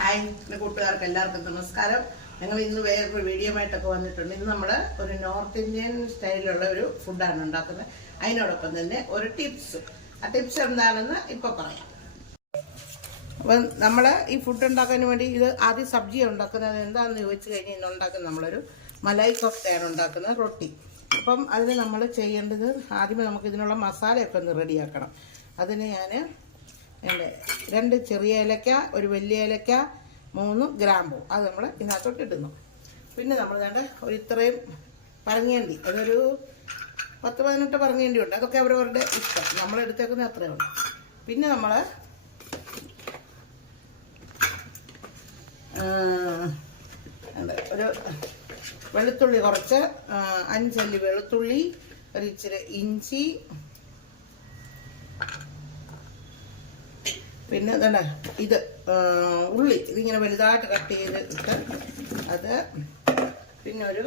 Hi, എൻ്റെ കൂട്ടുകാർക്ക് എല്ലാവർക്കും നമസ്കാരം. ഞങ്ങൾ ഇന്ന് വേറൊരു വീഡിയോ ആയിട്ടൊക്കെ വന്നിട്ടുണ്ട്. ഇന്ന് നമ്മൾ ഒരു നോർത്ത് ഇന്ത്യൻ സ്റ്റൈലിലുള്ള ഒരു ഫുഡാണ് ഉണ്ടാക്കുന്നത്. അതിനോടൊപ്പം തന്നെ ഒരു ടിപ്സ്. ആ ടിപ്സ് എന്താണെന്ന് ഇപ്പോൾ പറയാം. അപ്പം നമ്മൾ ഈ ഫുഡ് ഉണ്ടാക്കാൻ വേണ്ടി ഇത് ആദ്യം സബ്ജി ഉണ്ടാക്കുന്നത് എന്താണെന്ന് ചോദിച്ചു കഴിഞ്ഞാൽ ഇന്ന് ഉണ്ടാക്കുന്നത് നമ്മളൊരു മലായി കൊഫ്തയാണ് ഉണ്ടാക്കുന്നത്, റൊട്ടി. അപ്പം അതിന് നമ്മൾ ചെയ്യേണ്ടത് ആദ്യമേ നമുക്ക് ഇതിനുള്ള മസാലയൊക്കെ ഒന്ന് റെഡിയാക്കണം. അതിന് ഞാൻ എൻ്റെ 2 ചെറിയ ഏലക്ക, ഒരു വലിയ ഏലക്ക, 3 ഗ്രാമ്പൂ അത് നമ്മൾ ഇതിനകത്തോട്ട് ഇടുന്നു. പിന്നെ നമ്മൾ ഒരു ഇത്രയും പറങ്ങേണ്ടി, അതൊരു 10-18 പറങ്ങേണ്ടി ഉണ്ട്. അതൊക്കെ അവരവരുടെ ഇഷ്ടം, നമ്മളെടുത്തേക്കുന്നത് അത്രയേ ഉള്ളൂ. പിന്നെ നമ്മൾ ഒരു വെളുത്തുള്ളി കുറച്ച്, 5 അല്ലി വെളുത്തുള്ളി, ഒരു ഇച്ചിരി ഇഞ്ചി, പിന്നെ ഇത് ഉള്ളി ഇതിങ്ങനെ വലുതായിട്ട് കട്ട് ചെയ്ത് ഇട്ട് അത്, പിന്നെ ഒരു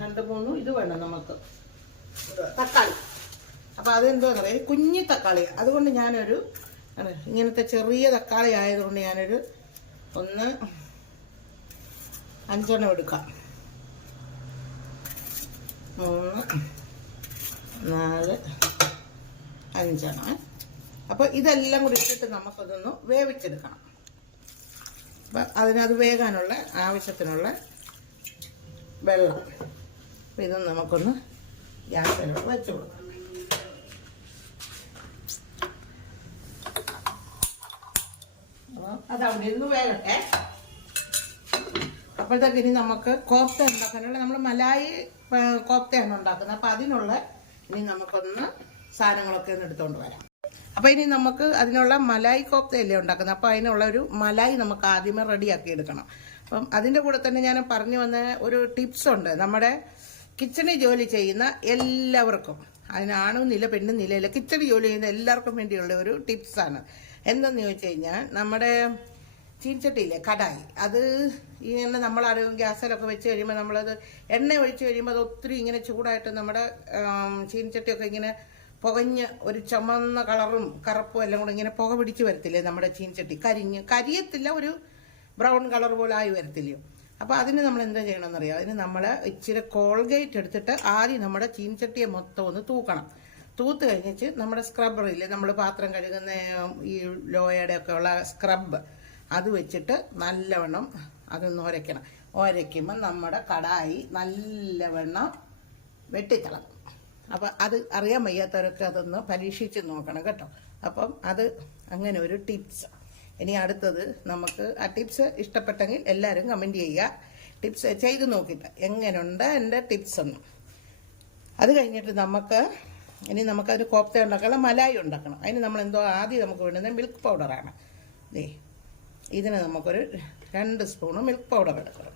2-3 ഇത് വേണം നമുക്ക് തക്കാളി. അപ്പോൾ അതെന്തോന്ന് പറയാം, കുഞ്ഞി തക്കാളി. അതുകൊണ്ട് ഞാനൊരു ഇങ്ങനത്തെ ചെറിയ തക്കാളി ആയതുകൊണ്ട് ഞാനൊരു 5 എടുക്കാം. 3, 4, 5. അപ്പോൾ ഇതെല്ലാം കൂടി ഇട്ടിട്ട് നമുക്കതൊന്ന് വേവിച്ചെടുക്കണം. അപ്പം അതിനത് വേകാനുള്ള ആവശ്യത്തിനുള്ള വെള്ളം. അപ്പം ഇതൊന്ന് നമുക്കൊന്ന് ഗ്യാസിലോട്ട് വെച്ച് കൊടുക്കണം. അപ്പോൾ അതവിടെ ഇരുന്ന് വേകട്ടെ. അപ്പോഴത്തേക്ക് ഇനി നമുക്ക് കോഫ്ത ഉണ്ടാക്കാനുള്ള, നമ്മൾ മലായി കോഫ്തയാണ് ഉണ്ടാക്കുന്നത്. അപ്പം അതിനുള്ള ഇനി നമുക്കൊന്ന് സാധനങ്ങളൊക്കെ ഒന്ന് എടുത്തുകൊണ്ട് വരാം. അപ്പോൾ ഇനി നമുക്ക് അതിനുള്ള മലായി കോഫ്തയല്ലേ ഉണ്ടാക്കുന്നത്. അപ്പോൾ അതിനുള്ള ഒരു മലായി നമുക്ക് ആദ്യമേ റെഡിയാക്കി എടുക്കണം. അപ്പം അതിൻ്റെ കൂടെ തന്നെ ഞാൻ പറഞ്ഞു വന്ന ഒരു ടിപ്സ് ഉണ്ട്. നമ്മുടെ കിച്ചണിൽ ജോലി ചെയ്യുന്ന എല്ലാവർക്കും, അതിനാണെന്നില്ല പെണ്ണുന്നില്ല, കിച്ചണിൽ ജോലി ചെയ്യുന്ന എല്ലാവർക്കും വേണ്ടിയുള്ള ഒരു ടിപ്സാണ്. എന്തെന്ന് ചോദിച്ചു കഴിഞ്ഞാൽ, നമ്മുടെ ചീൻചട്ടിയില്ലേ കടായി, അത് ഇങ്ങനെ നമ്മളറിയും ഗ്യാസിലൊക്കെ വെച്ച് കഴിയുമ്പോൾ നമ്മളത് എണ്ണ ഒഴിച്ച് കഴിയുമ്പോൾ അത് ഒത്തിരി ഇങ്ങനെ ചൂടായിട്ട് നമ്മുടെ ചീൻചട്ടിയൊക്കെ ഇങ്ങനെ പുകഞ്ഞ് ഒരു ചുമന്ന കളറും കറുപ്പും എല്ലാം കൂടെ ഇങ്ങനെ പുക പിടിച്ച് വരത്തില്ലേ നമ്മുടെ ചീൻചട്ടി, കരിയത്തില്ല, ഒരു ബ്രൗൺ കളർ പോലെ ആയി വരത്തില്ലയോ. അപ്പോൾ അതിന് നമ്മൾ എന്താ ചെയ്യണമെന്നറിയാം, അതിന് നമ്മൾ ഇച്ചിരി കോൾഗേറ്റ് എടുത്തിട്ട് ആദ്യം നമ്മുടെ ചീൻചട്ടിയെ മൊത്തം ഒന്ന് തൂക്കണം. തൂത്ത് കഴിഞ്ഞിട്ട് നമ്മുടെ സ്ക്രബ്ബറില്ലേ, നമ്മൾ പാത്രം കഴുകുന്ന ഈ ലോയയുടെ ഒക്കെ ഉള്ള സ്ക്രബ്, അത് വെച്ചിട്ട് നല്ലവണ്ണം അതൊന്ന് ഉരയ്ക്കണം. ഉരയ്ക്കുമ്പോൾ നമ്മുടെ കടായി നല്ലവണ്ണം വെട്ടിത്തിളങ്ങും. അപ്പം അത് അറിയാൻ വയ്യാത്തവരൊക്കെ അതൊന്ന് പരീക്ഷിച്ച് നോക്കണം കേട്ടോ. അപ്പം അത് അങ്ങനെ ഒരു ടിപ്സ്. ഇനി അടുത്തത് നമുക്ക് ആ ടിപ്സ് ഇഷ്ടപ്പെട്ടെങ്കിൽ എല്ലാവരും കമൻറ്റ് ചെയ്യുക. ടിപ്സ് ചെയ്ത് നോക്കിയിട്ട് എങ്ങനെയുണ്ട് എൻ്റെ ടിപ്സ് ഒന്ന്. അത് കഴിഞ്ഞിട്ട് നമുക്കതിന് കോഫ്ത ഉണ്ടാക്കണം, മലായി ഉണ്ടാക്കണം. അതിന് നമ്മളെന്തോ ആദ്യം നമുക്ക് വേണ്ടുന്നത് മിൽക്ക് പൗഡറാണ്. ഇതിന് നമുക്കൊരു 2 സ്പൂണ് മിൽക്ക് പൗഡർ എടുക്കണം.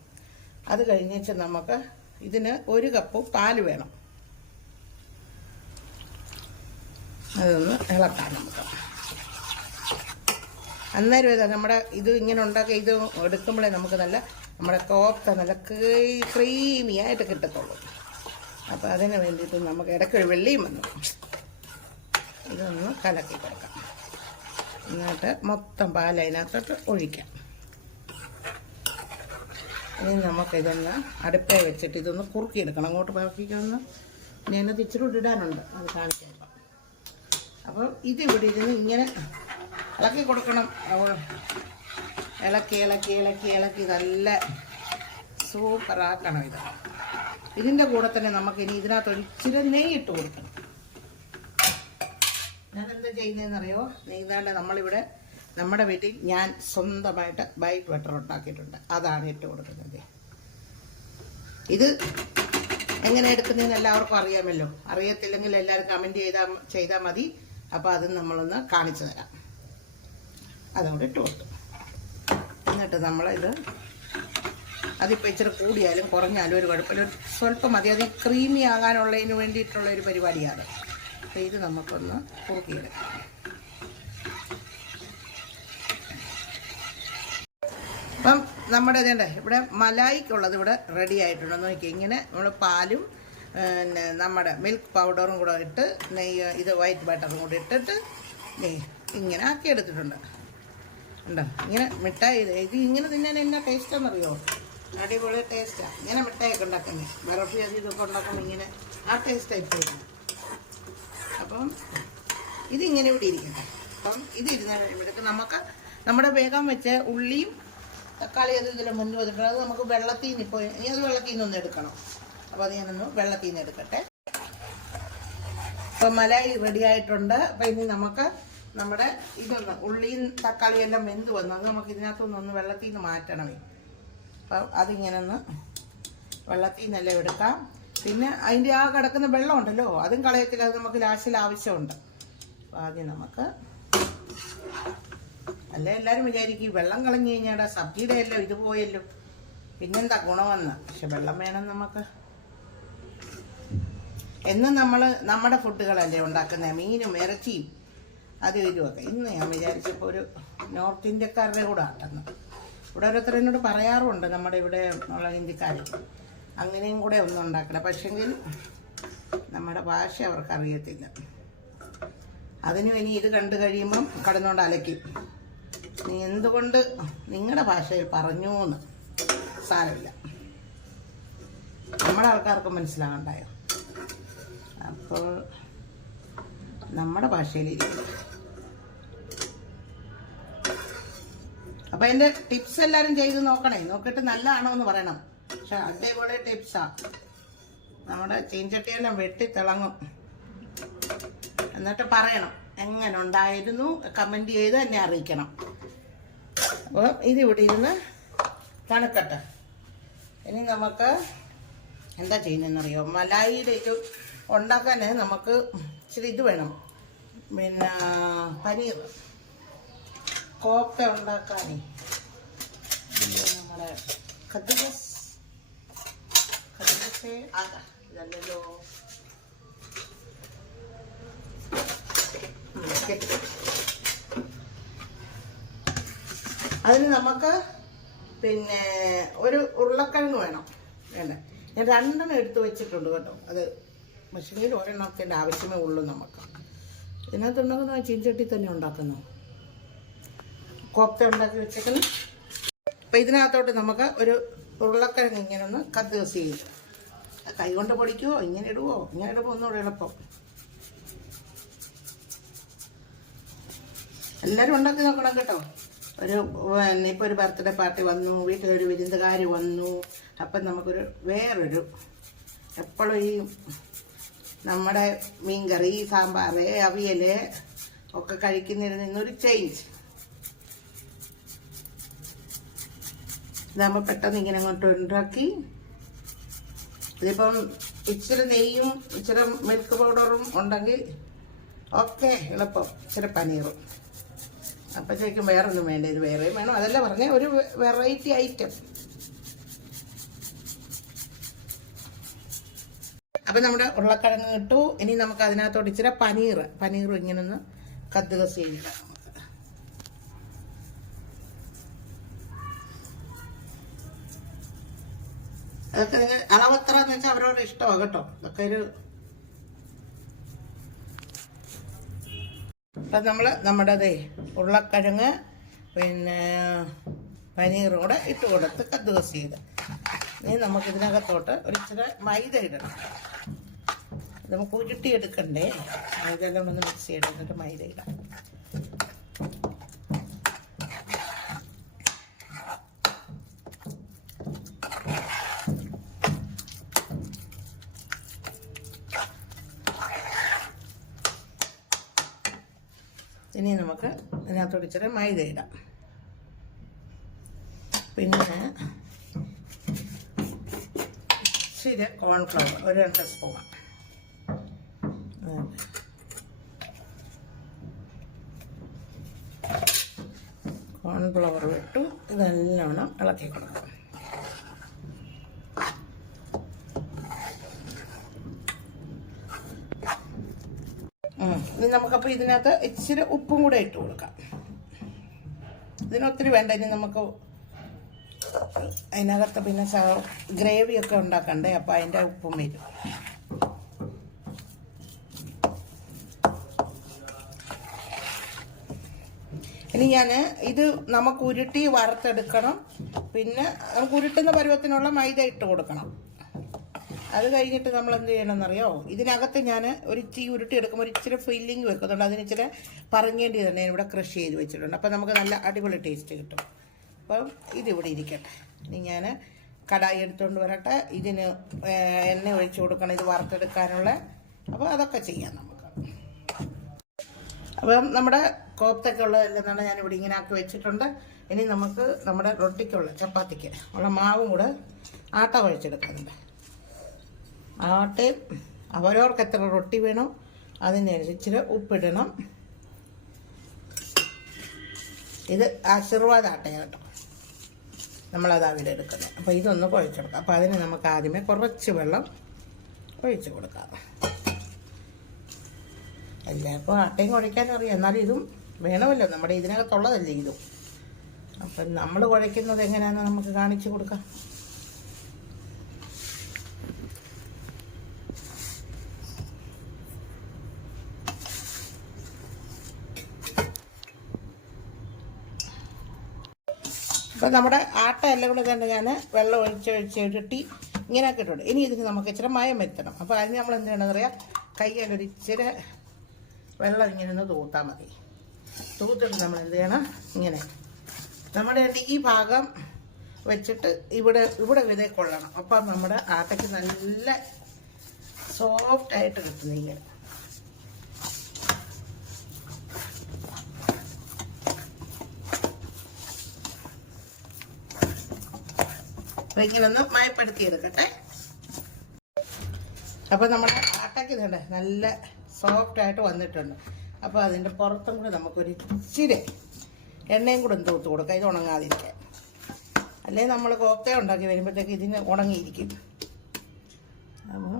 അത് കഴിഞ്ഞിട്ട് നമുക്ക് ഇതിന് 1 കപ്പ് പാല് വേണം. അതൊന്ന് ഇളക്കാം നമുക്ക്. അന്നേരം നമ്മുടെ ഇത് ഇങ്ങനെ ഉണ്ടാക്കി ഇത് എടുക്കുമ്പോഴേ നമുക്ക് നമ്മുടെ കോഫ്ത നല്ല ക്രീമി ആയിട്ട് കിട്ടത്തുള്ളൂ. അപ്പോൾ അതിന് വേണ്ടിയിട്ട് നമുക്ക് ഇടയ്ക്കൊരു വെള്ളിയും വന്നു ഇതൊന്ന് കലക്കി കൊടുക്കാം. എന്നിട്ട് മൊത്തം പാൽ അതിനകത്തോട്ട് ഒഴിക്കാം. ഇനി നമുക്കിതൊന്ന് അടുപ്പേ വെച്ചിട്ട് ഇതൊന്ന് കുറുക്കിയെടുക്കണം. അങ്ങോട്ട് പറക്കിക്കൊന്ന് ഞാനത് ഇച്ചിരി ഇടാനുണ്ട്, അത് കാണിക്കാം. അപ്പോൾ ഇതിവിടെ ഇരുന്ന് ഇങ്ങനെ ഇളക്കി കൊടുക്കണം. ഇളക്കി ഇളക്കി ഇളക്കി ഇളക്കി നല്ല സൂപ്പറാക്കണം. ഇതിൻ്റെ കൂടെ തന്നെ നമുക്കിനി ഇതിനകത്ത് ഒരിച്ചിരി നെയ്യ് ഇട്ട് കൊടുക്കണം. ഞാനെന്താ ചെയ്യുന്നതെന്നറിയോ, നെയ്താണ്ട് നമ്മളിവിടെ നമ്മുടെ വീട്ടിൽ ഞാൻ സ്വന്തമായിട്ട് വൈറ്റ് ബട്ടർ ഉണ്ടാക്കിയിട്ടുണ്ട്, അതാണ് ഇട്ട് കൊടുക്കുന്നത്. ഇത് എങ്ങനെ എടുക്കുന്നതെന്ന് എല്ലാവർക്കും അറിയാമല്ലോ. അറിയത്തില്ലെങ്കിൽ എല്ലാവരും കമൻറ്റ് ചെയ്താൽ മതി. അപ്പോൾ അത് നമ്മളൊന്ന് കാണിച്ചു തരാം. അതുകൊണ്ട് ഇട്ട് കൊടുത്തു. എന്നിട്ട് നമ്മളിത് അതിപ്പോൾ ഇച്ചിരി കൂടിയാലും കുറഞ്ഞാലും ഒരു കുഴപ്പമില്ല, സ്വല്പം മതി. അത് ക്രീമി ആകാനുള്ളതിന് വേണ്ടിയിട്ടുള്ള ഒരു പരിപാടിയാണ്. അപ്പോൾ ഇത് നമുക്കൊന്ന് കുറുക്കിയെടുക്കാം. അപ്പം നമ്മുടെ ഇതേണ്ട ഇവിടെ മലായിക്കുള്ളത് ഇവിടെ റെഡി ആയിട്ടുണ്ട്. നോക്കി ഇങ്ങനെ നമ്മൾ പാലും പിന്നെ നമ്മുടെ മിൽക്ക് പൗഡറും കൂടെ ഇട്ട് നെയ്യ് ഇത് വൈറ്റ് ബട്ടറും കൂടി ഇട്ടിട്ട് ഇങ്ങനെ ആക്കി എടുത്തിട്ടുണ്ട്. ഉണ്ടോ ഇങ്ങനെ മിഠായി ഇത് ഇങ്ങനെ തിന്നാൻ എന്നാ ടേസ്റ്റാണെന്നറിയോ? അടിപൊളി ടേസ്റ്റാണ്. ഇങ്ങനെ മിഠായിയൊക്കെ ഉണ്ടാക്കുന്നത് ബർഫി അത് ഇതൊക്കെ ഉണ്ടാക്കുമ്പോൾ ഇങ്ങനെ ആ ടേസ്റ്റായി പോകുന്നു. അപ്പം ഇതിങ്ങനെ ഇവിടെ ഇരിക്കട്ടെ. അപ്പം ഇതിരുന്ന് കഴിയുമ്പോഴേക്ക് നമുക്ക് നമ്മുടെ വേഗം വെച്ച ഉള്ളിയും തക്കാളി അത് ഇതിൽ മുന്നിൽ വന്നിട്ടുണ്ട്. അത് നമുക്ക് വെള്ളത്തിൽ നിന്ന് ഇപ്പോൾ ഇനി അത് വെള്ളത്തിൽ നിന്നൊന്ന് എടുക്കണം. അപ്പോൾ അത് ഞാനൊന്ന് വെള്ളത്തിൽ നിന്ന് എടുക്കട്ടെ. അപ്പം മലായി റെഡി ആയിട്ടുണ്ട്. അപ്പം ഇനി നമുക്ക് നമ്മുടെ ഇതൊന്ന് ഉള്ളിയും തക്കാളിയും എല്ലാം വെന്ത് വന്നു. അത് നമുക്ക് ഇതിനകത്തുനിന്നൊന്ന് വെള്ളത്തിൽ നിന്ന് മാറ്റണമേ. അപ്പം അതിങ്ങനെ ഒന്ന് വെള്ളത്തിൽ നിന്നെല്ലാം എടുക്കാം. പിന്നെ അതിൻ്റെ ആ കിടക്കുന്ന വെള്ളം ഉണ്ടല്ലോ അതും കളയത്തില്ല. അത് നമുക്ക് ലാസ്റ്റിൽ ആവശ്യമുണ്ട്. അപ്പോൾ ആദ്യം നമുക്ക് അല്ലേ എല്ലാവരും വിചാരിക്കും വെള്ളം കളഞ്ഞു കഴിഞ്ഞാൽ സബ്ജിയുടെ എല്ലാം ഇത് പോയല്ലോ പിന്നെന്താ ഗുണമെന്ന്. പക്ഷെ വെള്ളം വേണം നമുക്ക്. എന്നും നമ്മൾ നമ്മുടെ ഫുഡുകളല്ലേ ഉണ്ടാക്കുന്നത്, മീനും ഇറച്ചിയും അതും ഇതുമൊക്കെ. ഇന്ന് ഞാൻ വിചാരിച്ചപ്പോൾ ഒരു നോർത്ത് ഇന്ത്യക്കാരുടെ കൂടെ ആട്ടെന്ന്. ഇവിടെ ഓരോരുത്തർ എന്നോട് പറയാറുണ്ട് നമ്മുടെ ഇവിടെ ഉള്ള ഹിന്ദിക്കാർ അങ്ങനെയും കൂടെ ഒന്നും ഉണ്ടാക്കണം. പക്ഷെങ്കിൽ നമ്മുടെ ഭാഷ അവർക്ക് അറിയത്തില്ല. അതിനും ഇനി ഇത് കണ്ടു കഴിയുമ്പം കടന്നുകൊണ്ട് അലയ്ക്കും, നീ എന്തുകൊണ്ട് നിങ്ങളുടെ ഭാഷയിൽ പറഞ്ഞു എന്ന്. സാരമില്ല, നമ്മുടെ ആൾക്കാർക്ക് മനസ്സിലാകണ്ടായോ? അപ്പോൾ നമ്മുടെ ഭാഷയിലിരിക്കും. അപ്പം എൻ്റെ ടിപ്സ് എല്ലാവരും ചെയ്ത് നോക്കണേ. നോക്കിയിട്ട് നല്ലതാണോ എന്ന് പറയണം. പക്ഷെ അതേപോലെ ടിപ്സാണ്. നമ്മുടെ ചീൻചട്ടിയെല്ലാം വെട്ടിത്തിളങ്ങും. എന്നിട്ട് പറയണം എങ്ങനെ ഉണ്ടായിരുന്നു, കമൻറ്റ് ചെയ്ത് എന്നെ അറിയിക്കണം. അപ്പോൾ ഇതിവിടെ ഇരുന്ന് തണുക്കട്ടെ. ഇനി നമുക്ക് എന്താ ചെയ്യുന്നതെന്നറിയോ? മലായിയിലേക്ക് ഉണ്ടാക്കാൻ നമുക്ക് ഇച്ചിരി ഇത് വേണം, പിന്നെ പനീർ കോഫ്ത ഉണ്ടാക്കാനേ. നമ്മുടെ ഖദ്ദൂസേ ഇതല്ലല്ലോ. അതിന് നമുക്ക് പിന്നെ ഒരു ഉരുളക്കിഴങ്ങ് വേണം. വേണ്ട, ഞാൻ 2 എടുത്ത് വെച്ചിട്ടുണ്ട് കേട്ടോ. അത് പക്ഷേങ്കിൽ ഒരെണ്ണത്തിൻ്റെ ആവശ്യമേ ഉള്ളൂ നമുക്ക്. ഇതിനകത്തുണ്ടാക്കുന്ന ചീൻചട്ടി തന്നെ ഉണ്ടാക്കുന്നു. കോഫ്ത ഉണ്ടാക്കി വെച്ചേക്കുന്നു. അപ്പം ഇതിനകത്തോട്ട് നമുക്ക് ഒരു ഉരുളക്കിഴങ്ങ് ഇങ്ങനെ ഒന്ന് കദ്ദൂസ് ചെയ്യും. കൈ കൊണ്ട് പൊടിക്കുവോ ഇങ്ങനെ ഇടുവോ? ഇങ്ങനെ ഇടുമ്പോൾ ഒന്നുകൂടെ എളുപ്പം. എല്ലാവരും ഉണ്ടാക്കി നോക്കണം കേട്ടോ. ഇപ്പോൾ ഒരു ബർത്ത്ഡേ പാർട്ടി വന്നു, വീട്ടിലൊരു വിരുന്നുകാർ വന്നു. അപ്പം നമുക്കൊരു വേറൊരു എപ്പോഴും ഈ നമ്മുടെ മീൻകറി, സാമ്പാർ, അവിയൽ ഒക്കെ കഴിക്കുന്നതിൽ നിന്നൊരു ചേഞ്ച്. ഇതാകുമ്പോൾ പെട്ടെന്ന് ഇങ്ങനെ അങ്ങോട്ട് ഉണ്ടാക്കി. ഇതിപ്പം ഇച്ചിരി നെയ്യും ഇച്ചിരി മിൽക്ക് പൗഡറും ഉണ്ടെങ്കിൽ ഓക്കെ, എളുപ്പം. ഇച്ചിരി പനീറും. അപ്പോഴത്തേക്കും വേറെ ഒന്നും വേണ്ട, ഇത് വേറെയും വേണം. അതല്ല പറഞ്ഞ ഒരു വെറൈറ്റി ഐറ്റം. അപ്പം നമ്മുടെ ഉരുളക്കിഴങ്ങ് ഇട്ടു. ഇനി നമുക്ക് അതിനകത്തോട്ട് ഇച്ചിരി പനീറും ഇങ്ങനെ ഒന്ന് കദ്ദൂസ് ചെയ്യുക. അതൊക്കെ നിങ്ങൾ അളവെത്ര എന്ന് വെച്ചാൽ അവരോട് ഇഷ്ടമാണ് കേട്ടോ. അതൊക്കെ ഒരു അപ്പം നമ്മുടെ ഉരുളക്കിഴങ്ങ് പിന്നെ പനീറും കൂടെ ഇട്ട് കൊടുത്ത് കദ്ദൂസ് ചെയ്ത്. ഇനി നമുക്കിതിനകത്തോട്ട് ഒരു ഇച്ചിരി മൈദ ഇടണം. നമുക്ക് ഉരുട്ടിയെടുക്കണ്ടേ, മൈദയെല്ലാം ഒന്ന് മിക്സ് ചെയ്തിട്ട് മൈദ ഇടാം. ഇനി നമുക്ക് ഇതിനകത്തോട് ഇച്ചിരി മൈദ ഇടാം. പിന്നെ ഇച്ചിരി കോൺഫ്ലവർ ഒരു 2 സ്പൂൺ. കോൺഫ്ലവർ ഇട്ടു. ഇതെല്ലാം ഇളക്കി കൊടുക്കാം. ഇനി നമുക്കപ്പോൾ ഇതിനകത്ത് ഇച്ചിരി ഉപ്പും കൂടെ ഇട്ട് കൊടുക്കാം. ഇതിനൊത്തിരി വേണ്ട. ഇനി നമുക്ക് അതിനകത്ത് പിന്നെ ഗ്രേവിയൊക്കെ ഉണ്ടാക്കണ്ടേ, അപ്പോൾ അതിൻ്റെ ഉപ്പും വരും. ഇനി ഞാൻ ഇത് നമുക്ക് ഉരുട്ടി വറുത്തെടുക്കണം. പിന്നെ നമുക്ക് ഉരുട്ടുന്ന പരുവത്തിനുള്ള മൈദ ഇട്ട് കൊടുക്കണം. അത് കഴിഞ്ഞിട്ട് നമ്മൾ എന്ത് ചെയ്യണമെന്നറിയോ, ഇതിനകത്ത് ഞാൻ ഒരു ഇച്ചിരി ഉരുട്ടി എടുക്കുമ്പോൾ ഒരു ഇച്ചിരി ഫില്ലിങ് വെക്കുന്നുണ്ട്. അതിന് ഇച്ചിരി പറങ്ങേണ്ടി തന്നെ ഇവിടെ ക്രഷ് ചെയ്ത് വെച്ചിട്ടുണ്ട്. അപ്പോൾ നമുക്ക് നല്ല അടിപൊളി ടേസ്റ്റ് കിട്ടും. അപ്പം ഇതിവിടെ ഇരിക്കട്ടെ. ഇനി ഞാൻ കടായി എടുത്തുകൊണ്ട് വരട്ടെ. ഇതിന് എണ്ണ ഒഴിച്ച് കൊടുക്കണം ഇത് വറുത്തെടുക്കാനുള്ള. അപ്പോൾ അതൊക്കെ ചെയ്യാം നമുക്ക്. അപ്പം നമ്മുടെ കോപ്തയ്ക്കുള്ള എല്ലാം ഞാനിവിടെ ഇങ്ങനെ ആക്കി വെച്ചിട്ടുണ്ട്. ഇനി നമുക്ക് നമ്മുടെ റൊട്ടിക്കുള്ള ചപ്പാത്തിക്ക് ഉള്ള മാവും കൂടെ ആട്ട കുഴച്ചെടുക്കുന്നുണ്ട്. ആട്ടയും അവരവർക്ക് എത്ര റൊട്ടി വേണോ അതിനനുസരിച്ച് ഉപ്പിടണം. ഇത് ആശീർവാദ ആട്ടയാണ് കേട്ടോ, നമ്മളത് അവിടെ എടുക്കുന്നത്. അപ്പോൾ ഇതൊന്ന് കുഴച്ചെടുക്കാം. അപ്പോൾ അതിന് നമുക്ക് ആദ്യമേ കുറച്ച് വെള്ളം ഒഴിച്ച് കൊടുക്കാം. എല്ലാവർക്കും ആട്ടയും കുഴയ്ക്കാനും അറിയാം, എന്നാലും ഇതും വേണമല്ലോ, നമ്മുടെ ഇതിനകത്തുള്ളതല്ലേ ഇതും. അപ്പം നമ്മൾ കുഴയ്ക്കുന്നത് എങ്ങനെയാണെന്ന് നമുക്ക് കാണിച്ചു കൊടുക്കാം. അപ്പം നമ്മുടെ ആട്ട എല്ലാം കൂടെ തന്നെ ഞാൻ വെള്ളം ഒഴിച്ച് ഇങ്ങനെയൊക്കെ ഇട്ടുണ്ട്. ഇനി ഇതിന് നമുക്ക് ഇച്ചിരി മയം വരുത്തണം. അപ്പോൾ അതിന് നമ്മൾ എന്ത് ചെയ്യണമെന്ന് അറിയാം, കയ്യിലൊരു ഇച്ചിരി വെള്ളം ഇങ്ങനെ ഒന്ന് തൂത്താൽ മതി. തൂത്തിട്ട് നമ്മൾ എന്ത് ചെയ്യണം, ഇങ്ങനെ നമ്മുടെ ഈ ഭാഗം വെച്ചിട്ട് ഇവിടെ വിതേ കൊള്ളണം. അപ്പം നമ്മുടെ ആട്ടയ്ക്ക് നല്ല സോഫ്റ്റായിട്ട് കിട്ടുന്നു ഇങ്ങനെ. അപ്പം ഇങ്ങനെ ഒന്ന് മയപ്പെടുത്തിയെടുക്കട്ടെ. അപ്പോൾ നമ്മുടെ ആട്ടയ്ക്ക് ഇതുണ്ട് നല്ല സോഫ്റ്റായിട്ട് വന്നിട്ടുണ്ട്. അപ്പോൾ അതിൻ്റെ പുറത്തും കൂടെ നമുക്കൊരു ഇച്ചിരി എണ്ണയും കൂടെ തൂത്ത് കൊടുക്കാം, ഇത് ഉണങ്ങാതിരിക്കാൻ. അല്ലെങ്കിൽ നമ്മൾ കോഫ്ത ഉണ്ടാക്കി വരുമ്പോഴത്തേക്ക് ഇതിന് ഉണങ്ങിയിരിക്കും. അപ്പോൾ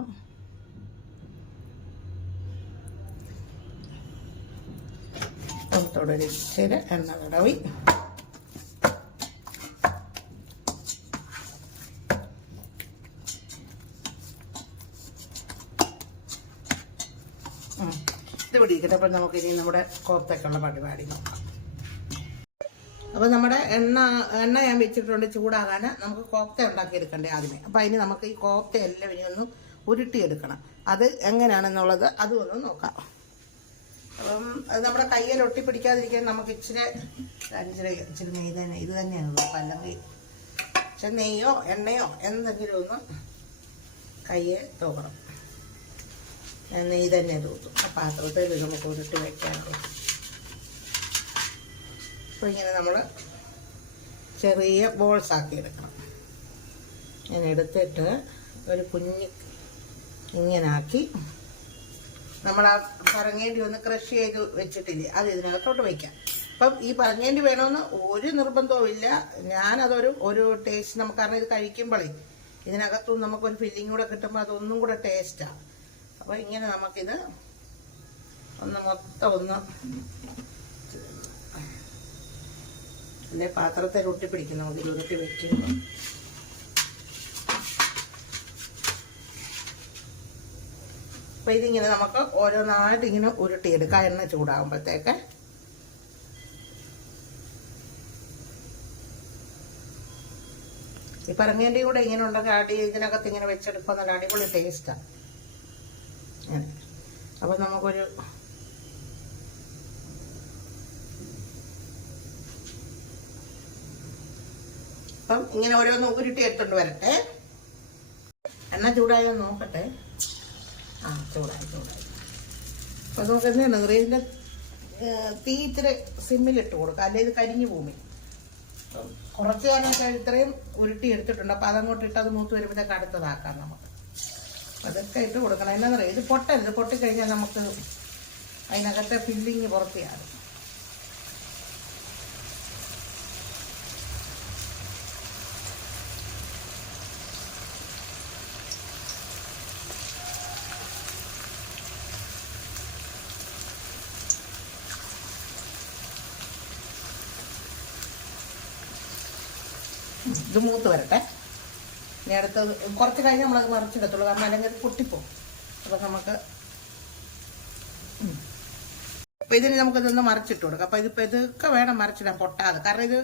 പുറത്തോടെ ഒരു ഇച്ചിരി എണ്ണ തടവി ഇത് പിടിക്കട്ടെ. അപ്പം നമുക്കിനി നമ്മുടെ കോഫ്തയ്ക്കുള്ള പരിപാടി നോക്കാം. അപ്പോൾ നമ്മുടെ എണ്ണ ഞാൻ വെച്ചിട്ടുണ്ട് ചൂടാകാൻ. നമുക്ക് കോഫ്ത ഉണ്ടാക്കിയെടുക്കണ്ടേ ആദ്യമേ. അപ്പോൾ അതിന് നമുക്ക് ഈ കോഫ്ത എല്ലാം ഇനി ഒന്ന് ഉരുട്ടിയെടുക്കണം. അത് എങ്ങനെയാണെന്നുള്ളത് അതും ഒന്ന് നോക്കാം. അപ്പം അത് നമ്മുടെ കയ്യിൽ ഒട്ടിപ്പിടിക്കാതിരിക്കാൻ നമുക്ക് ഇച്ചിരി നെയ്യ് തന്നെ ഇത് തന്നെയാണ് നോക്കാം. അല്ലെങ്കിൽ പക്ഷെ നെയ്യോ എണ്ണയോ എന്തെങ്കിലും ഒന്ന് കയ്യെ തൂക്കണം. ഞാൻ നെയ്യ് തന്നെ തൂത്തും. ആ പാത്രത്തിൽ നമുക്ക് ഉരുട്ടി വയ്ക്കാനുള്ളൂ. അപ്പോൾ ഇങ്ങനെ നമ്മൾ ചെറിയ ബോൾസ് ആക്കി എടുക്കണം. ഞാൻ എടുത്തിട്ട് ഒരു കുഞ്ഞ് ഇങ്ങനെ ആക്കി നമ്മൾ ആ പറങ്ങേണ്ടി ഒന്ന് ക്രഷ് ചെയ്ത് വെച്ചിട്ടില്ലേ അത് ഇതിനകത്തോട്ട് വയ്ക്കാം. അപ്പം ഈ പറങ്ങേണ്ടി വേണമെന്ന് ഒരു നിർബന്ധവും ഇല്ല. ഞാനതൊരു ടേസ്റ്റ് നമുക്ക്, കാരണം ഇത് കഴിക്കുമ്പോഴേ ഇതിനകത്തും നമുക്കൊരു ഫില്ലിങ് കൂടെ കിട്ടുമ്പോൾ അതൊന്നും കൂടെ ടേസ്റ്റാണ്. അപ്പോൾ ഇങ്ങനെ നമുക്കിത് മൊത്തം അല്ലെ പാത്രത്തിൽ ഒട്ടിപ്പിടിക്കും. നമുക്ക് ഉരുട്ടി വെക്കുമ്പോൾ അപ്പോൾ ഇതിങ്ങനെ നമുക്ക് ഓരോന്നായിട്ട് ഇങ്ങനെ ഉരുട്ടിയെടുക്കാം എണ്ണ ചൂടാകുമ്പോഴത്തേക്ക്. ഈ പറങ്ങേൻ്റെ കൂടെ ഇങ്ങനെ ഉണ്ടെങ്കിൽ ഇതിനകത്ത് ഇങ്ങനെ വെച്ചെടുക്കുക നല്ല അടിപൊളി ടേസ്റ്റാണ്. അപ്പോൾ നമുക്കൊരു അപ്പം ഇങ്ങനെ ഓരോന്ന് ഉരുട്ടി എടുത്തോണ്ട് വരട്ടെ. എണ്ണ ചൂടായോ നോക്കട്ടെ. ചൂടായി. അപ്പോൾ നമുക്ക് എന്താണ് ഇതിൻ്റെ തീ ഇത്തിരി സിമ്മിലിട്ട് കൊടുക്കുക, അല്ലെങ്കിൽ ഇത് കരിഞ്ഞു പോകും. കുറച്ച് കാലമൊക്കെ ഇത്രയും ഉരുട്ടി എടുത്തിട്ടുണ്ട്. അപ്പോൾ അതങ്ങോട്ട് ഇട്ട് അത് മൂത്ത് വരുമ്പോഴത്തേക്ക് അടുത്തതാക്കാം നമുക്ക്. അതൊക്കെ ഇട്ട് കൊടുക്കണം. എന്നാ പറയുക, ഇത് പൊട്ടരുത്. പൊട്ടിക്കഴിഞ്ഞാൽ നമുക്ക് അതിനകത്തെ ഫില്ലിങ് പുറത്തെയാണ്. ഇത് മൂത്ത് വരട്ടെ. ഇനി അടുത്തത് കുറച്ച് കഴിഞ്ഞ് നമ്മളത് മറിച്ചെടുത്തുള്ളൂ, കാരണം അല്ലെങ്കിൽ അത് പൊട്ടിപ്പോവും. അപ്പം നമുക്ക് അപ്പോൾ ഇതിന് നമുക്കിതൊന്ന് മറിച്ചിട്ട് കൊടുക്കാം. അപ്പോൾ ഇതിപ്പോൾ ഇതൊക്കെ വേണം മറിച്ചിടാൻ, പൊട്ടാതെ. കാരണം ഇത്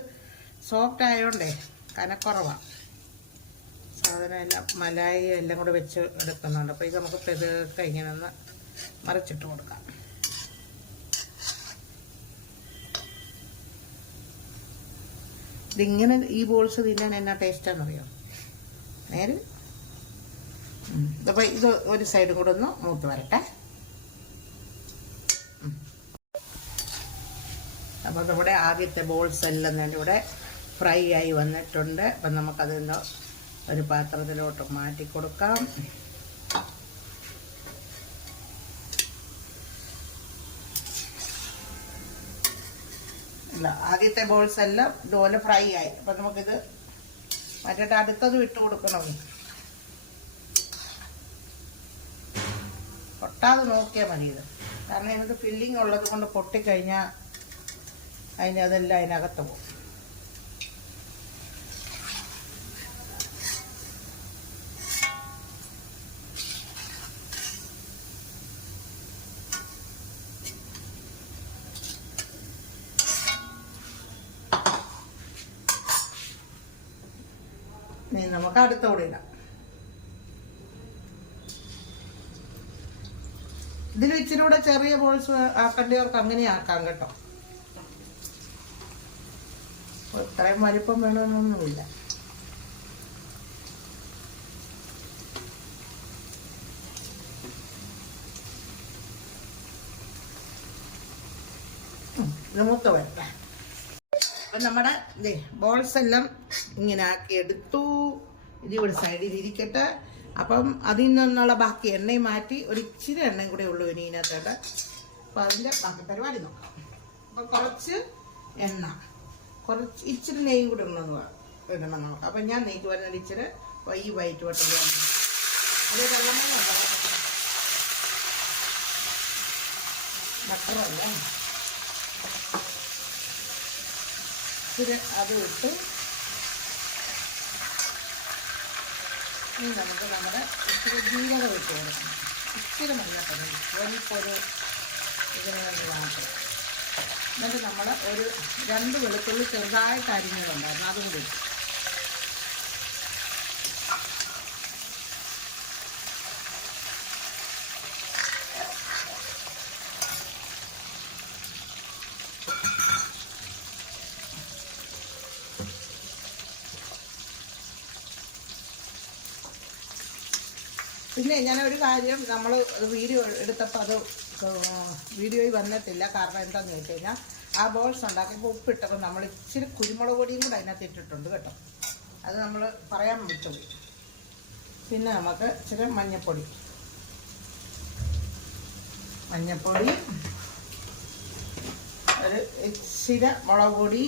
സോഫ്റ്റ് ആയതുകൊണ്ടേ കനക്കുറവാണ്. സാധനം എല്ലാം മലായി എല്ലാം കൂടെ വെച്ച് എടുക്കുന്നുണ്ട്. അപ്പോൾ ഇത് നമുക്ക് ഇതൊക്കെ ഇങ്ങനെ ഒന്ന് മറിച്ചിട്ട് കൊടുക്കാം. ഇതിങ്ങനെ ഈ ബോൾസ് തിന്നാൻ എന്നാ ടേസ്റ്റാണെന്നറിയോ? നേരെ അപ്പോൾ ഇത് ഒരു സൈഡും കൂടെ ഒന്ന് മൂത്ത് വരട്ടെ. അപ്പോൾ നമ്മുടെ ആദ്യത്തെ ബോൾസ് എല്ലാം തന്നെ ഇവിടെ ഫ്രൈ ആയി വന്നിട്ടുണ്ട്. അപ്പം നമുക്കതിന്ന് ഒരു പാത്രത്തിലോട്ട് മാറ്റി കൊടുക്കാം. അല്ല, ആദ്യത്തെ ബോൾസ് എല്ലാം ഇതുപോലെ ഫ്രൈ ആയി. അപ്പം നമുക്കിത് മറ്റേ അടുത്തതും ഇട്ട് കൊടുക്കണം. പൊട്ടാതെ നോക്കിയാൽ മതി ഇത്. കാരണം ഇതിനകത്ത് ഫില്ലിങ് ഉള്ളത് കൊണ്ട് പൊട്ടിക്കഴിഞ്ഞാൽ അതെല്ലാം അതിനകത്ത് പോകും. നമുക്ക് അടുത്തോടെ ഇടാം. ഇതിൽ ഇച്ചിരി കൂടെ ചെറിയ ബോൾസ് ആക്കേണ്ടവർക്ക് അങ്ങനെ ആക്കാം കേട്ടോ. ഇത്രയും വലിപ്പം വേണമെന്നൊന്നുമില്ല. ഇത് മൂത്ത് വരട്ടെ. അപ്പം നമ്മുടെ ബോൾസ് എല്ലാം ഇങ്ങനെ ആക്കി എടുത്തു. ഇത് ഇവിടെ സൈഡിൽ ഇരിക്കട്ടെ. അപ്പം അതിൽ നിന്നുള്ള ബാക്കി എണ്ണയും മാറ്റി ഒരു ഇച്ചിരി എണ്ണയും കൂടെ ഉള്ളൂ ഇനി ഇതിനകത്തേട്ട്. അപ്പം അതിൻ്റെ ബാക്കി പരിപാടി നോക്കാം. അപ്പം കുറച്ച് എണ്ണ, കുറച്ച് ഇച്ചിരി നെയ്യും കൂടെ ഇടണം നമുക്ക്. അപ്പം ഞാൻ നെയ്ക്ക് വരുന്നത് ഇച്ചിരി ഈ വൈറ്റ് വട്ടം അത് ബട്ടറല്ല, ഇച്ചിരി അത് ഇട്ട് ഇനി നമുക്ക് നമ്മുടെ ഇച്ചിരി ജീരകം ഇട്ട് കൊടുക്കണം. ഇച്ചിരി മഞ്ഞപ്പൊടി വലിപ്പൊരു ഇതിന് വേണ്ടി മാത്രം. എന്നിട്ട് നമ്മൾ ഒരു 2 വെളുത്തുള്ളി ചെറുതായിട്ട് അരിഞ്ഞതുണ്ടായിരുന്നു, അതും കൂടി ഇട്ടു. പിന്നെ ഞാനൊരു കാര്യം, നമ്മൾ വീഡിയോ എടുത്തപ്പോൾ അത് വീഡിയോയിൽ വന്നിട്ടില്ല. കാരണം എന്താണെന്ന് വെച്ച് കഴിഞ്ഞാൽ ആ ബോൾസ് ഉണ്ടാക്കിയപ്പോൾ ഉപ്പിട്ടപ്പോൾ നമ്മൾ ഇച്ചിരി കുരുമുളക് പൊടിയും കൂടെ അതിനകത്ത് ഇട്ടിട്ടുണ്ട് കേട്ടോ. അത് നമ്മൾ പറയാൻ വിട്ടുപോയി. പിന്നെ നമുക്ക് ഇച്ചിരി മഞ്ഞൾപ്പൊടി, ഒരു ഇച്ചിരി മുളക് പൊടി,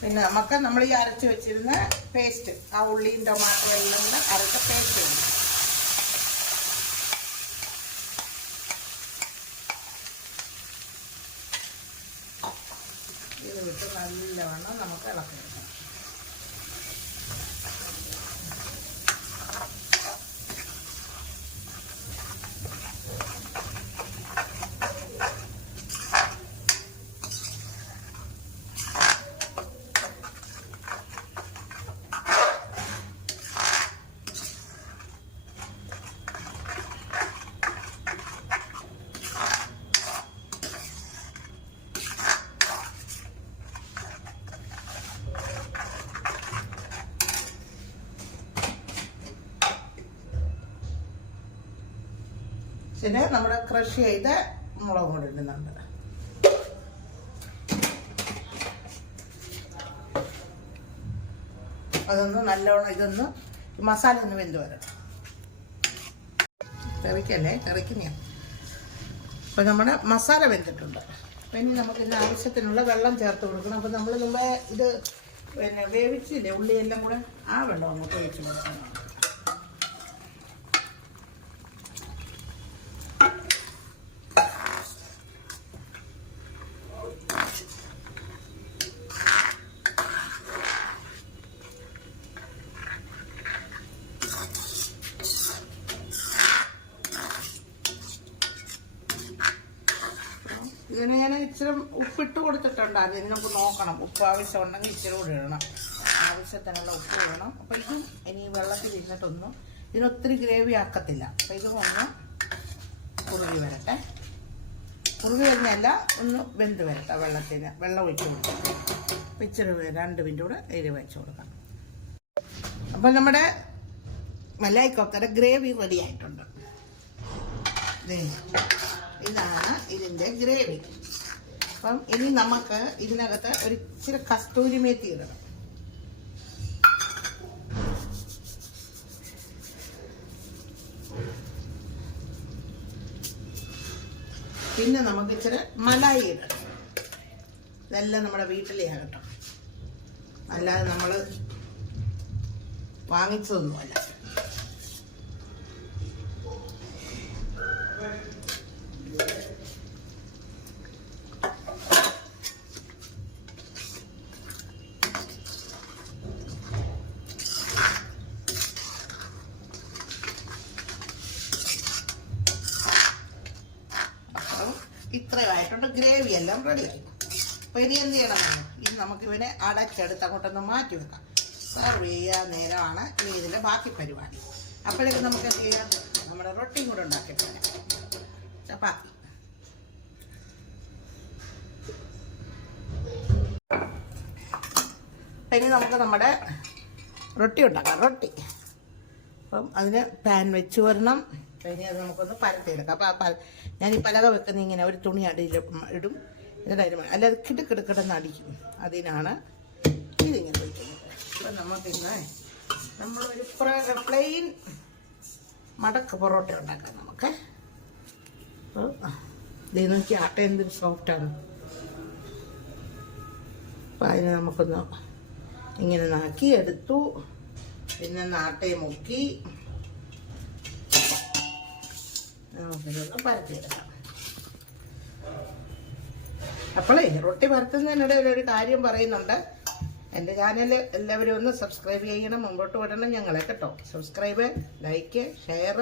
പിന്നെ നമുക്ക് നമ്മൾ ഈ അരച്ച് വെച്ചിരുന്ന പേസ്റ്റ്, ആ ഉള്ളിയും ടൊമാറ്റോ എല്ലാം കൂടെ അരച്ച പേസ്റ്റ് ഉണ്ട്. ഇത് വിട്ട് നല്ലവണ്ണം നമുക്ക് ഇളക്കിയെടുക്കണം. പിന്നെ നമ്മുടെ ക്രഷ് ചെയ്ത മുളക് കൂടി ഇടുന്നുണ്ട്. അതൊന്ന് നല്ലോണം ഇതൊന്ന് മസാല ഒന്ന് വെന്ത് വരണം. തെറിക്കല്ലേ, തെറിക്കുന്ന. അപ്പോൾ നമ്മുടെ മസാല വെന്തിട്ടുണ്ട്. അപ്പം ഇനി നമുക്ക് ഇതിന് ആവശ്യത്തിനുള്ള വെള്ളം ചേർത്ത് കൊടുക്കണം. അപ്പോൾ നമ്മൾ മുമ്പേ ഇത് പിന്നെ വേവിച്ചില്ലേ ഉള്ളിയെല്ലാം കൂടെ, ആ വെള്ളം അങ്ങോട്ട് ഒഴിച്ച് കൊടുക്കണം. ഇതിന് ഞാൻ ഇച്ചിരി ഉപ്പിട്ട് കൊടുത്തിട്ടുണ്ട്. അതിന് നമുക്ക് നോക്കണം, ഉപ്പ് ആവശ്യം ഉണ്ടെങ്കിൽ ഇച്ചിരി കൂടി ഇടണം. ആവശ്യത്തിനുള്ള ഉപ്പ് ഇടണം. അപ്പോൾ ഇതും ഇനി വെള്ളത്തിൽ ഇരുന്നിട്ടൊന്നും ഇതിനൊത്തിരി ഗ്രേവി ആക്കത്തില്ല. അപ്പോൾ ഇതും ഒന്ന് കുറുകി വരട്ടെ. കുറുകി വരുന്നതല്ല, ഒന്ന് വെന്ത് വരട്ടെ. വെള്ളം ഒഴിച്ച് കൊടുക്കാം. അപ്പോൾ ഇച്ചിരി 2 മിനിറ്റ് കൂടെ ഇതിൽ വെച്ച് കൊടുക്കാം. അപ്പോൾ നമ്മുടെ മലായി കോഫ്തയുടെ ഗ്രേവി റെഡി ആയിട്ടുണ്ട്. ഇതാണ് ഇതിൻ്റെ ഗ്രേവി. അപ്പം ഇനി നമുക്ക് ഇതിനകത്ത് ഒരു ഇച്ചിരി കസ്തൂരി മേത്തി ഇടണം. പിന്നെ നമുക്ക് ഇച്ചിരി മലായി ഇടണം. ഇതെല്ലാം നമ്മുടെ വീട്ടിലെയാണ് കേട്ടോ, അല്ലാതെ നമ്മൾ വാങ്ങിച്ചതൊന്നുമല്ല. ഇത്രയുമായിട്ടുണ്ട്. ഗ്രേവി എല്ലാം റെഡിയായി. അപ്പോൾ ഇനി എന്ത് ചെയ്യണം? ഇനി നമുക്കിവനെ അടച്ചെടുത്ത് അങ്ങോട്ടൊന്ന് മാറ്റി വെക്കാം. സെർവ് ചെയ്യാൻ നേരമാണ് ഇനി ഇതിൻ്റെ ബാക്കി പരിപാടി. അപ്പോഴേക്കും നമുക്ക് എന്ത് ചെയ്യാം? നമ്മുടെ റൊട്ടിയും കൂടെ ഉണ്ടാക്കിയിട്ട് ചപ്പാത്തി. ഇനി നമുക്ക് നമ്മുടെ റൊട്ടി ഉണ്ടാക്കാം. റൊട്ടി അപ്പം അതിന് പാൻ വെച്ച് വരണം. ഇനി അത് നമുക്കൊന്ന് പരത്തിയെടുക്കാം. അപ്പോൾ ഞാൻ ഈ പലക വെക്കുന്ന ഇങ്ങനെ ഒരു തുണി അടിയിൽ ഇടും, എന്നിട്ട് അതിന് അല്ലാതെ കിടക്കിടന്ന് അടിക്കും. അതിനാണ് ഇതിങ്ങനെ വയ്ക്കുന്നത്. അപ്പം നമുക്കിന്ന് നമ്മളൊരു പ്ലെയിൻ മടക്ക് പൊറോട്ട ഉണ്ടാക്കാം നമുക്ക്. അപ്പോൾ ഇത് നോക്കി ആട്ട എന്തൊരു സോഫ്റ്റാണ്. അപ്പോൾ അതിന് നമുക്കൊന്ന് ഇങ്ങനെ നാക്കി എടുത്തു. പിന്നെ നാട്ടയെ മുക്കി നമുക്കിതൊന്ന് പരത്തിയെടുക്കാം. അപ്പോളേ റൊട്ടി പരത്തുന്നതിനിടയിൽ ഒരു കാര്യം പറയുന്നുണ്ട്. എൻ്റെ ചാനൽ എല്ലാവരും ഒന്ന് സബ്സ്ക്രൈബ് ചെയ്യണം, മുമ്പോട്ട് വിടണം ഞങ്ങളെ കേട്ടോ. സബ്സ്ക്രൈബ്, ലൈക്ക്, ഷെയർ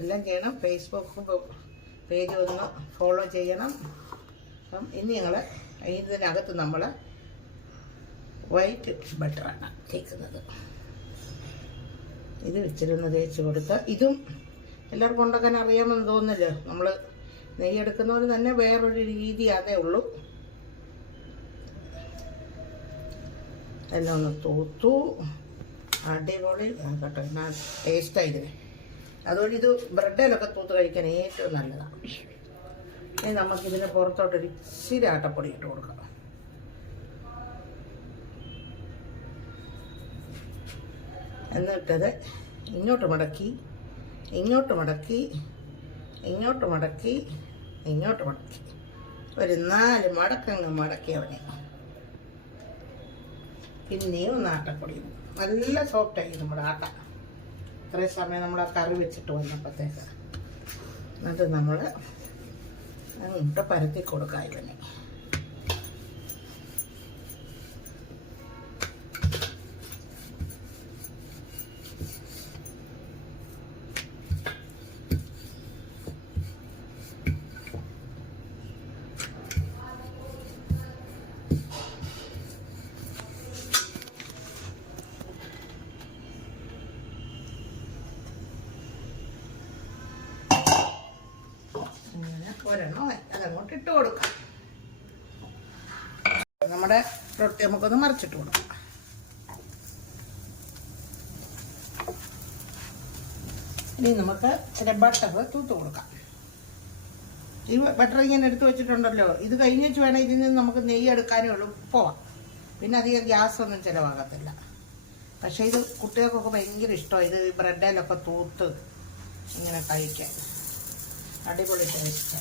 എല്ലാം ചെയ്യണം. ഫേസ്ബുക്ക് പേജ് ഒന്ന് ഫോളോ ചെയ്യണം. അപ്പം ഇനി ഞങ്ങൾ ഇതിനകത്ത് നമ്മൾ വൈറ്റ് ബട്ടറാണ് തേക്കുന്നത്. ഇത് വെച്ചിരുന്ന് തേച്ച് കൊടുത്ത് ഇതും എല്ലാവർക്കും ഉണ്ടാക്കാൻ അറിയാമെന്ന് തോന്നുന്നില്ല. നമ്മൾ നെയ്യെടുക്കുന്നവർ തന്നെ വേറൊരു രീതി അതേ ഉള്ളൂ. എല്ലാം ഒന്ന് തൂത്തു. അടിപൊളി കേട്ടോ, ടേസ്റ്റായിരുന്നു. അതുകൊണ്ട് ഇത് ബ്രെഡിലൊക്കെ തൂത്ത് കഴിക്കാൻ ഏറ്റവും നല്ലതാണ്. ഇനി നമുക്കിതിന് പുറത്തോട്ടൊരു ഇച്ചിരി ആട്ടപ്പൊടി ഇട്ട് കൊടുക്കാം. എന്നിട്ടത് ഇങ്ങോട്ട് മടക്കി ഇങ്ങോട്ട് മടക്കി ഇങ്ങോട്ട് മടക്കി ഇങ്ങോട്ട് മടക്കി ഒരു 4 മടക്കങ്ങ് മടക്കി അവനെ. പിന്നെയും ഒന്ന് ആട്ടപ്പൊടി. നല്ല സോഫ്റ്റായി നമ്മുടെ ആട്ട. ഇത്രയും സമയം നമ്മൾ ആ കറി വെച്ചിട്ട് വന്നപ്പോഴത്തേക്ക്. എന്നിട്ട് നമ്മൾ അങ്ങോട്ട് പരത്തി കൊടുക്കാം ഇവനെ. ഒരെണ്ണം അതങ്ങോട്ട് ഇട്ട് കൊടുക്കാം. നമ്മുടെ റൊട്ടി നമുക്കൊന്ന് മറിച്ചിട്ട് കൊടുക്കാം. ഇനി നമുക്ക് ഇച്ചിരി ബട്ടർ തൂത്ത് കൊടുക്കാം. ഈ ബട്ടർ ഇങ്ങനെ എടുത്ത് വെച്ചിട്ടുണ്ടല്ലോ, ഇത് കഴിഞ്ഞിട്ട് വേണം ഇതിൽ നിന്ന് നമുക്ക് നെയ്യ് എടുക്കാനേ ഉള്ളൂ. പോവാം. പിന്നെ അധികം ഗ്യാസൊന്നും ചിലവാകത്തില്ല. പക്ഷേ ഇത് കുട്ടികൾക്കൊക്കെ ഭയങ്കര ഇഷ്ടമാണ്. ഇത് ബ്രെഡിലൊക്കെ തൂത്ത് ഇങ്ങനെ കഴിക്കാൻ അടിപൊളി ടേസ്റ്റ്.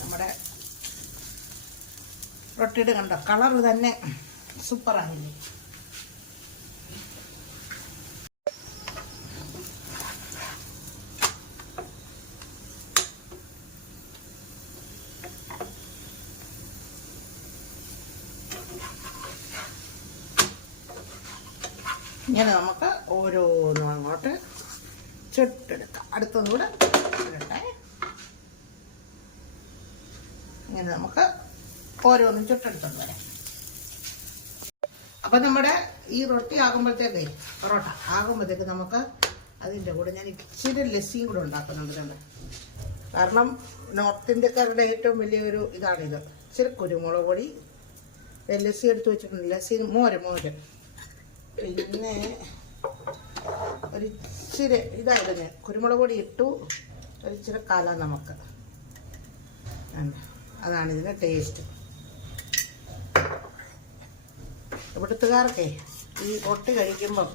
നമ്മുടെ റൊട്ടിയുടെ കണ്ടോ കളറ് തന്നെ സൂപ്പറാണില്ലേ. ഇങ്ങനെ നമുക്ക് ഓരോന്നും അങ്ങോട്ട് ചുട്ടെടുക്കാം. അടുത്തതും കൂടെ ഇടട്ടെ. ഇങ്ങനെ നമുക്ക് ഓരോന്നും ചുട്ടെടുത്തോണ്ട് വരാം. അപ്പം നമ്മുടെ ഈ റൊട്ടി ആകുമ്പോഴത്തേക്കേ, പൊറോട്ട ആകുമ്പോഴത്തേക്ക് നമുക്ക് അതിൻ്റെ കൂടെ ഞാൻ ഇച്ചിരി ലസ്സിയും കൂടെ ഉണ്ടാക്കുന്നുണ്ട്. കാരണം നോർത്ത് ഇന്ത്യക്കാരുടെ ഏറ്റവും വലിയൊരു ഇതാണിത്. ഇച്ചിരി കുരുമുളക് പൊടി, ലസ്സി എടുത്ത് വെച്ചിട്ടുണ്ട്. ലസ്സി മോര്, പിന്നെ ഒരിച്ചിരി ഇതായിരുന്നു, കുരുമുളക് പൊടി ഇട്ടു, ഒരിച്ചിരി കാലാം നമുക്ക്. അതാണ് ഇതിൻ്റെ ടേസ്റ്റ്. ഇവിടുത്തുകാർക്കേ ഈ റൊട്ടി കഴിക്കുമ്പം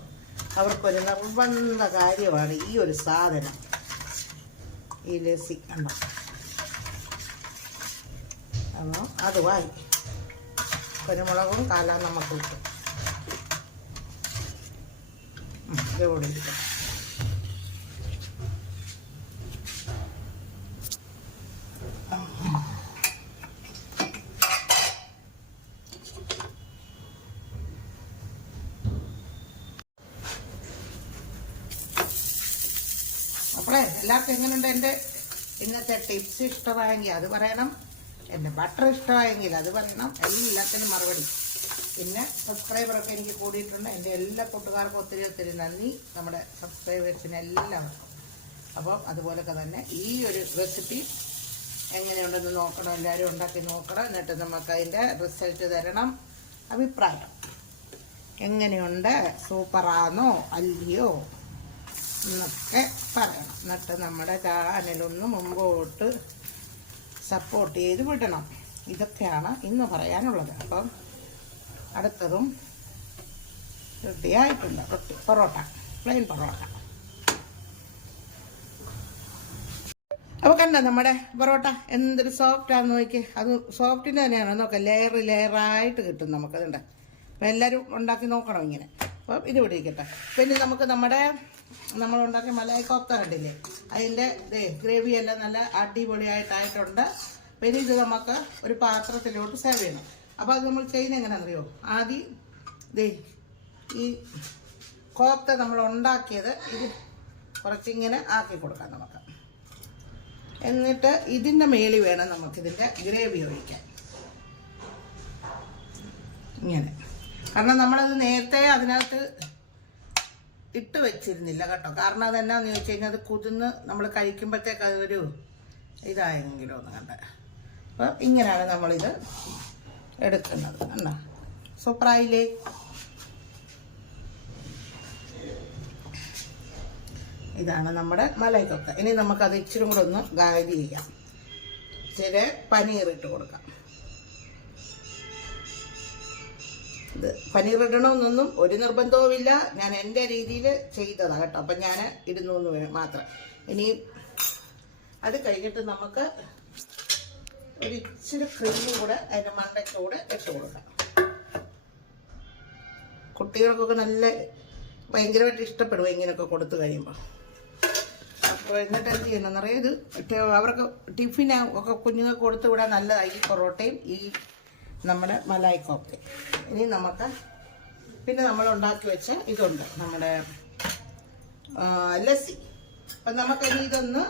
അവർക്കൊരു നിർബന്ധ കാര്യമാണ് ഈ ഒരു സാധനം, ഈ ലസ്സി. കണ്ടോ? അപ്പോൾ അതുമായി കുരുമുളകും കാലാം നമുക്ക് ഇട്ടു ഇതോടെ ഇരിക്കും. അപ്പോഴേ എല്ലാവർക്കും എങ്ങനെയുണ്ട് എൻ്റെ ഇന്നത്തെ ടിപ്സ് ഇഷ്ടമായെങ്കിൽ അത് പറയണം, എൻ്റെ ബട്ടർ ഇഷ്ടമായെങ്കിൽ അത് പറയണം. എല്ലാത്തിനും മറുപടി. പിന്നെ സബ്സ്ക്രൈബറൊക്കെ എനിക്ക് കൂടിയിട്ടുണ്ട്. എൻ്റെ എല്ലാ കൂട്ടുകാർക്കും ഒത്തിരി നന്ദി, നമ്മുടെ സബ്സ്ക്രൈബേഴ്സിന് എല്ലാവർക്കും. അപ്പം അതുപോലൊക്കെ തന്നെ ഈ ഒരു റെസിപ്പി എങ്ങനെയുണ്ടെന്ന് നോക്കണം, എല്ലാവരും ഉണ്ടാക്കി നോക്കണം. എന്നിട്ട് നമുക്ക് അതിൻ്റെ റിസൾട്ട് തരണം, അഭിപ്രായം എങ്ങനെയുണ്ട്, സൂപ്പറാണോ അല്ലയോ എന്നൊക്കെ പറയണം. എന്നിട്ട് നമ്മുടെ ചാനലൊന്ന് മുമ്പോട്ട് സപ്പോർട്ട് ചെയ്ത് വിടണം. ഇതൊക്കെയാണ് ഇന്ന് പറയാനുള്ളത്. അപ്പം അടുത്തതും റെഡി ആയിട്ടുണ്ട്. പൊറോട്ട, പ്ലെയിൻ പൊറോട്ട. അപ്പോൾ കണ്ട നമ്മുടെ പൊറോട്ട എന്തൊരു സോഫ്റ്റാണെന്ന് നോക്കി. അത് സോഫ്റ്റിൻ്റെ തന്നെയാണ്. നോക്കാം, ലെയറായിട്ട് കിട്ടും നമുക്കതുണ്ട്. അപ്പം എല്ലാവരും ഉണ്ടാക്കി നോക്കണം ഇങ്ങനെ. അപ്പം ഇത് പിടിക്കട്ടെ. പിന്നെ നമുക്ക് നമ്മളുണ്ടാക്കിയ മലായി കോഫ്ത കണ്ടില്ലേ, അതിൻ്റെ ഗ്രേവി എല്ലാം നല്ല അടിപൊളിയായിട്ടായിട്ടുണ്ട്. പിന്നെ ഇത് നമുക്ക് ഒരു പാത്രത്തിലോട്ട് സെർവ് ചെയ്യണം. അപ്പോൾ അത് നമ്മൾ ചെയ്യുന്നത് എങ്ങനെയാണെന്നറിയോ? ആദ്യം ഈ കോഫ്ത നമ്മൾ ഉണ്ടാക്കിയത് ഇത് കുറച്ചിങ്ങനെ ആക്കി കൊടുക്കാം നമുക്ക്. എന്നിട്ട് ഇതിൻ്റെ മേളിൽ വേണം നമുക്കിതിൻ്റെ ഗ്രേവി ഒഴിക്കാൻ. ഇങ്ങനെ, കാരണം നമ്മളത് നേരത്തെ അതിനകത്ത് ഇട്ട് വെച്ചിരുന്നില്ല കേട്ടോ. കാരണം അതെന്നാന്ന് ചോദിച്ചു കഴിഞ്ഞാൽ അത് കുതിർന്ന് നമ്മൾ കഴിക്കുമ്പോഴത്തേക്ക് അതൊരു ഇതായെങ്കിലും ഒന്ന് കണ്ട. അപ്പം ഇങ്ങനെയാണ് നമ്മളിത് എടുക്കുന്നത്. കണ്ടോ? സൂപ്പറായില്ലേ? ഇതാണ് നമ്മുടെ മലായി കോഫ്ത. ഇനി നമുക്കത് ഇച്ചിരി കൂടെ ഒന്ന് ഗാരി ചെയ്യാം. ഇച്ചിരി പനീർ ഇട്ട് കൊടുക്കാം. ഇത് പനീർ ഇടണമെന്നൊന്നും ഒരു നിർബന്ധവുമില്ല. ഞാൻ എൻ്റെ രീതിയിൽ ചെയ്തതാണ് കേട്ടോ. അപ്പം ഞാൻ ഇടുന്നു മാത്രം. ഇനി അത് കഴിഞ്ഞിട്ട് നമുക്ക് ഒരു ഇച്ചിരി ക്രീമും കൂടെ അതിൻ്റെ മണ്ടയ്ക്കൂടെ ഇട്ട് കൊടുക്കാം. കുട്ടികൾക്കൊക്കെ നല്ല ഭയങ്കരമായിട്ട് ഇഷ്ടപ്പെടും ഇങ്ങനെയൊക്കെ കൊടുത്തു കഴിയുമ്പോൾ. അപ്പോൾ എന്നിട്ട് എന്ത് ചെയ്യണമെന്നറിയാം, ഇത് അവർക്ക് ടിഫിന് ഒക്കെ കുഞ്ഞുങ്ങൾക്ക് കൊടുത്തു വിടാൻ നല്ലതായി ഈ പൊറോട്ടയും ഈ നമ്മുടെ മലായി കോഫ്തയും. ഇനി നമുക്ക് പിന്നെ നമ്മൾ ഉണ്ടാക്കി വെച്ച ഇതുണ്ട്, നമ്മുടെ ലസ്സി. അപ്പം നമുക്കിനി ഇതൊന്ന്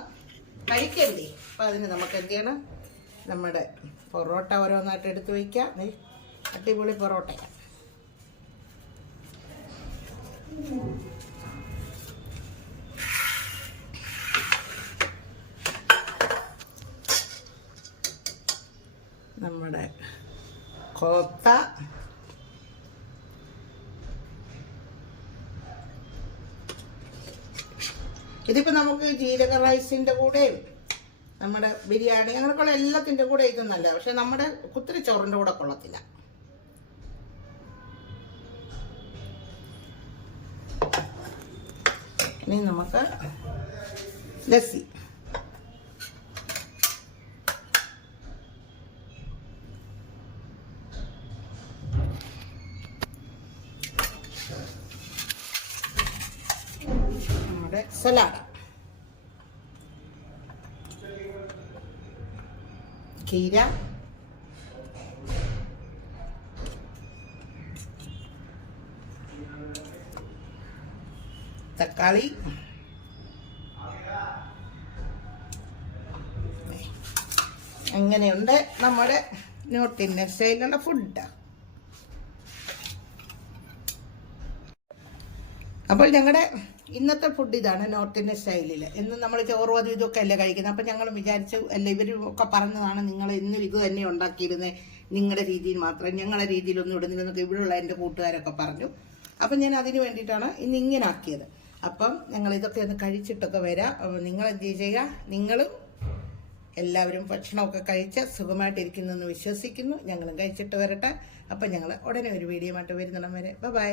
കഴിക്കണ്ടേ. അപ്പം അതിന് നമുക്ക് എന്ത് ചെയ്യണം, നമ്മുടെ പൊറോട്ട ഓരോന്നായിട്ട് എടുത്ത് വയ്ക്കാം. അടിപൊളി പൊറോട്ടയാണ്. നമ്മുടെ കോഫ്ത ഇതിപ്പോൾ നമുക്ക് ജീരക റൈസിൻ്റെ കൂടെയും നമ്മുടെ ബിരിയാണി അങ്ങനെയൊക്കെയുള്ള എല്ലാത്തിൻ്റെ കൂടെ ഇത് നല്ല. പക്ഷെ നമ്മുടെ കുത്തിരിച്ചോറിൻ്റെ കൂടെ കൊള്ളത്തില്ല. ഇനി നമുക്ക് ലസ്സി. നമ്മുടെ സലാഡ്, കീര, തക്കാളി, അങ്ങനെയുണ്ട് നമ്മുടെ നോർത്ത് ഇന്ത്യൻ സ്റ്റൈലിലുള്ള ഫുഡ്. അപ്പോൾ ഞങ്ങളുടെ ഇന്നത്തെ ഫുഡ് ഇതാണ്, നോർത്ത് ഇന്ത്യൻ സ്റ്റൈലിൽ. എന്നും നമ്മൾ ചോറും അതും ഇതൊക്കെ അല്ലേ കഴിക്കുന്നത്. അപ്പം ഞങ്ങൾ വിചാരിച്ചു, അല്ല ഇവരും ഒക്കെ പറഞ്ഞതാണ് നിങ്ങൾ ഇന്നും ഇത് തന്നെ ഉണ്ടാക്കിയിരുന്നത്, നിങ്ങളുടെ രീതിയിൽ മാത്രം, ഞങ്ങളുടെ രീതിയിലൊന്നും ഇടുന്നില്ലെന്നൊക്കെ ഇവിടെയുള്ള എൻ്റെ കൂട്ടുകാരൊക്കെ പറഞ്ഞു. അപ്പം ഞാൻ അതിന് വേണ്ടിയിട്ടാണ് ഇന്ന് ഇങ്ങനെ ആക്കിയത്. അപ്പം ഞങ്ങൾ ഇതൊക്കെ ഒന്ന് കഴിച്ചിട്ടൊക്കെ വരാം. നിങ്ങൾ എന്ത് ചെയ്യുക, നിങ്ങളും എല്ലാവരും ഭക്ഷണമൊക്കെ കഴിച്ച് സുഖമായിട്ടിരിക്കുന്നു എന്ന് വിശ്വസിക്കുന്നു. ഞങ്ങളും കഴിച്ചിട്ട് വരട്ടെ. അപ്പം ഞങ്ങൾ ഉടനെ ഒരു വീഡിയോ ആയിട്ട് വരുന്നിടം വരെ ബൈ.